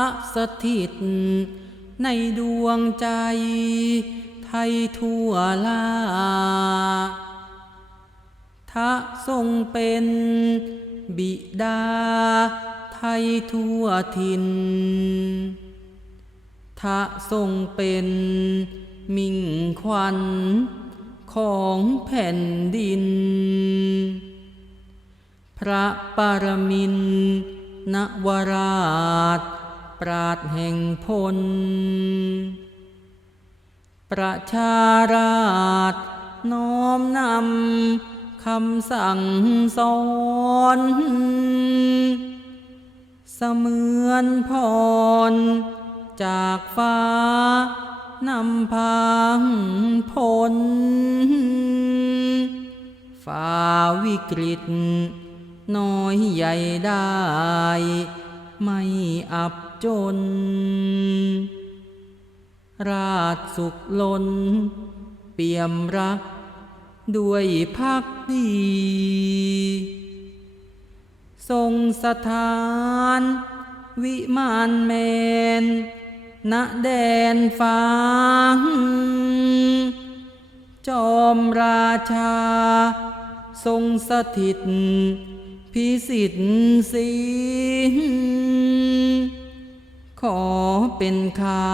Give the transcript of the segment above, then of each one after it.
ะสถิต ในดวงใจ ไทยทั่วลาทะทรงเป็น บิดา ไทยทั่วทินทะทรงเป็น มิ่งขวัญของแผ่นดิน พระปรมินนวราช ราดแห่งพล ประชาราชน้อมนำคำสั่งสอนเสมือนพร จากฟ้านำพังพลฝ่าวิกฤต น้อยใหญ่ได้ ไม่อับจน ราชสุขล้นเปี่ยมรัก ด้วยพักดี ทรงสถาน วิมานแมนณแดนฟ้าจอมราชา ทรงสถิต พิสิทธิ์สีข อเป็นข้า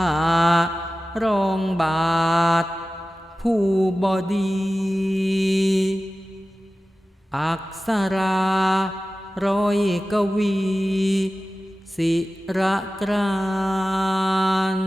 รองบาท ผู้บดี อักษราร้อยกวี สิระกราน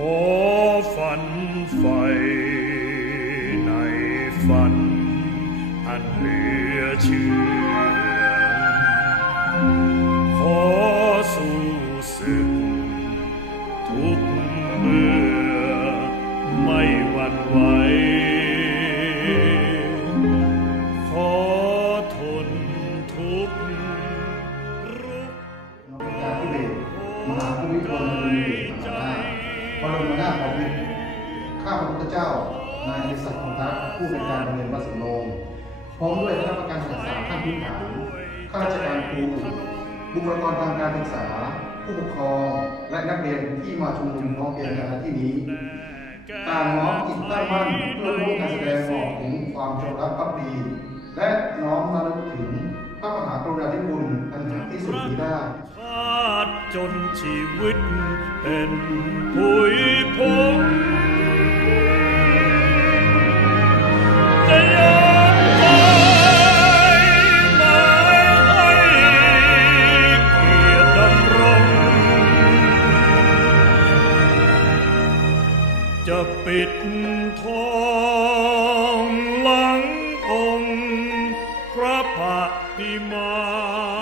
ขอฝันไฟในฝันอันเหลือ พระพุทธเจ้า นายอดิศักดิ์คงทัพผู้เป็นการโรงเรียนวัดสำโรงพร้อมด้วยคณะกรรมการศึกษาขั้นพื้นฐานข้าราชการครูบุคลากรทางการศึกษา ผู้ปกครอง และนักเรียนที่มาชุมนุมพร้อมเรียงกันที่นี้ต่างน้อมจิตตั้งมั่นเพื่อร่วมกันแสดงออกถึงความจงรักภักดี และน้อมระลึกถึงพระมหากรุณาธิคุณอันหาที่สุดมิได้จนชีวิตเป็นผุยพง จะปิดทองหลังองค์พระปฏิมา